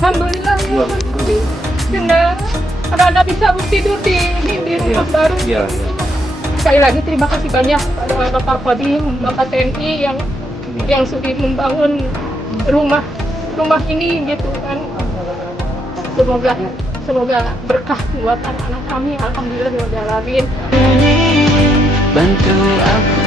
Alhamdulillah ya. Karena anak-anak bisa tidur di rumah baru. Iya. Sekali lagi terima kasih banyak pada Bapak Kodim, Bapak TNI yang sudah membangun rumah ini gitu kan. Semoga berkah buat anak-anak kami. Alhamdulillah. Bantu aku